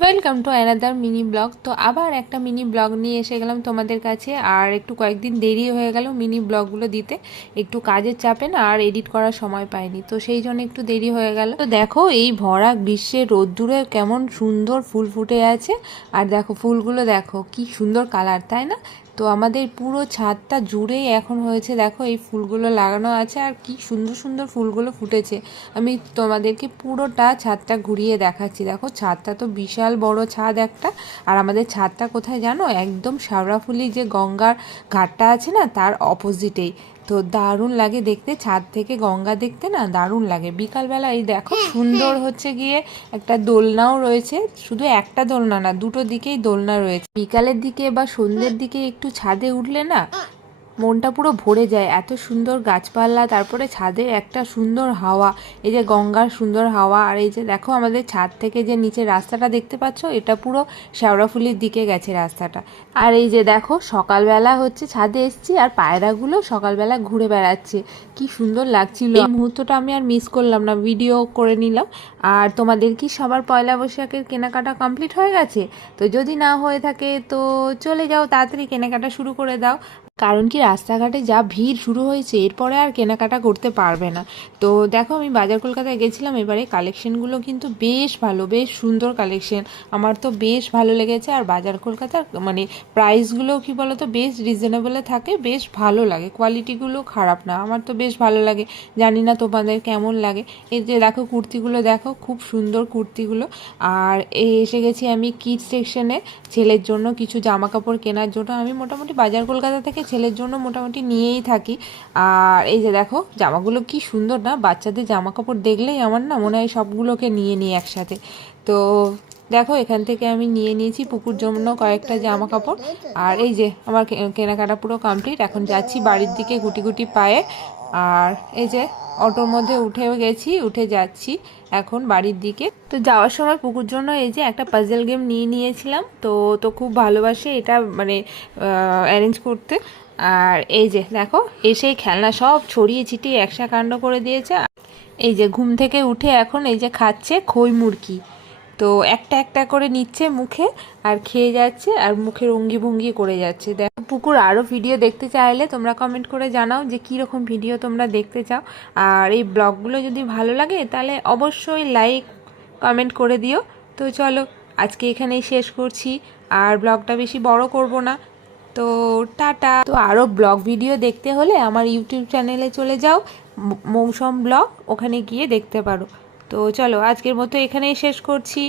Welcome to another mini blog তো আবার একটা মিনি ব্লগ নিয়ে এসে গেলাম তোমাদের কাছে। আর একটু কয়েকদিন দেরি হয়ে গেল মিনি ব্লগগুলো দিতে। একটু কাজের চাপে না, আর এডিট করার সময় পাইনি। তো সেই জন্য একটু দেরি হয়ে গেল। তো দেখো, এই ভরা গ্রীষ্মের রোদ্দুরে কেমন সুন্দর ফুল ফুটে আছে। আর দেখো, ফুলগুলো দেখো, কি সুন্দর কালার তাই না? তো আমাদের পুরো ছাদটা জুড়েই এখন হয়েছে, দেখো এই ফুলগুলো লাগানো আছে আর কি সুন্দর সুন্দর ফুলগুলো ফুটেছে। আমি তোমাদেরকে পুরোটা ছাদটা ঘুরিয়ে দেখাচ্ছি। দেখো ছাদটা তো বিশাল বড় ছাদ একটা আর আমাদের ছাদটা কোথায় জানো? একদম শাওড়াফুলি যে গঙ্গার ঘাটটা আছে না, তার অপোজিটেই তো দারুণ লাগে দেখতে ছাদ থেকে গঙ্গা দেখতে না দারুণ লাগে। বিকালবেলা এই দেখো সুন্দর হচ্ছে গিয়ে একটা দোলনাও রয়েছে শুধু একটা দোলনা না দুটো দিকেই দোলনা রয়েছে। বিকালের দিকে বা সন্ধ্যের দিকে একটু ছাদে উঠলে না মনটা পুরো ভরে যায়। এত সুন্দর গাছপালা, তারপরে ছাদে একটা সুন্দর হাওয়া, এই যে গঙ্গার সুন্দর হাওয়া, আর এই যে দেখো আমাদের ছাদ থেকে যে নিচে রাস্তাটা দেখতে পাচ্ছ, এটা পুরো শেওড়াফুলির দিকে গেছে রাস্তাটা। আর এই যে দেখো, সকালবেলা হচ্ছে ছাদে এসছি, আর পায়রাগুলো সকালবেলা ঘুরে বেড়াচ্ছে। কি সুন্দর লাগছিল। এই মুহূর্তটা আমি আর মিস করলাম না ভিডিও করে নিলাম। আর তোমাদের কি সবার পয়লা বৈশাখের কেনাকাটা কমপ্লিট হয়ে গেছে? তো যদি না হয়ে থাকে, তো চলে যাও, তাড়াতাড়ি কেনাকাটা শুরু করে দাও। কারণ কি রাস্তাঘাটে যা ভিড় শুরু হয়েছে, এরপরে আর কেনাকাটা করতে পারবে না। তো দেখো, আমি বাজার কলকাতায় গেছিলাম, এবারে কালেকশনগুলো কিন্তু বেশ ভালো, বেশ সুন্দর কালেকশন। আমার তো বেশ ভালো লেগেছে, আর বাজার কলকাতার মানে প্রাইসগুলো কি বলো তো বেশ রিজনেবলে থাকে, বেশ ভালো লাগে। কোয়ালিটিগুলো খারাপ না, আমার তো বেশ ভালো লাগে। জানি না তোমাদের কেমন লাগে। এই যে দেখো, কুর্তিগুলো দেখো, খুব সুন্দর কুর্তিগুলো। আর এসে গেছি আমি কিড সেকশনে ছেলের জন্য কিছু জামা কাপড় কেনার জন্য। আমি মোটামুটি বাজার কলকাতা থেকে ছেলের জন্য মোটামুটি নিয়েই থাকি। আর এই যে দেখো, জামাগুলো কি সুন্দর না? বাচ্চাদের জামা কাপড় দেখলেই আমার না মনে হয় সবগুলোকে নিয়ে নিই একসাথে। তো দেখো, এখান থেকে আমি নিয়ে নিয়েছি পুকুর জন্য কয়েকটা জামা কাপড় আর এই যে আমার কেনাকাটা পুরো কমপ্লিট এখন যাচ্ছি বাড়ির দিকে গুটি গুটি পায়ে। আর এই যে অটোর মধ্যে উঠেও গেছি, উঠে যাচ্ছি এখন বাড়ির দিকে। তো যাওয়ার সময় পুকুর জন্য এই যে একটা পাজেল গেম নিয়ে নিয়েছিলাম। তো তো খুব ভালোবাসে এটা মানে অ্যারেঞ্জ করতে। আর এই যে, দেখো, এসেই খেলনা সব ছড়িয়ে ছিটিয়ে একসা কাণ্ড করে দিয়েছে। এই যে, ঘুম থেকে উঠে এখন এই যে খাচ্ছে খই মুরকি তো একটা একটা করে নিচ্ছে মুখে আর খেয়ে যাচ্ছে আর মুখের অঙ্গি ভঙ্গি করে যাচ্ছে। দেখো, পুকুর আরও ভিডিও দেখতে চাইলে তোমরা কমেন্ট করে জানাও যে কীরকম ভিডিও তোমরা দেখতে চাও। আর এই ব্লগগুলো যদি ভালো লাগে তাহলে অবশ্যই লাইক কমেন্ট করে দিও। তো চলো, আজকে এখানেই শেষ করছি। আর ব্লগটা বেশি বড় করব না। তো টাটা। তো আরও ব্লগ ভিডিও দেখতে হলে আমার ইউটিউব চ্যানেলে চলে যাও মৌসম ব্লগ, ওখানে গিয়ে দেখতে পারো। তো চলো আজকের মতো এখানেই শেষ করছি।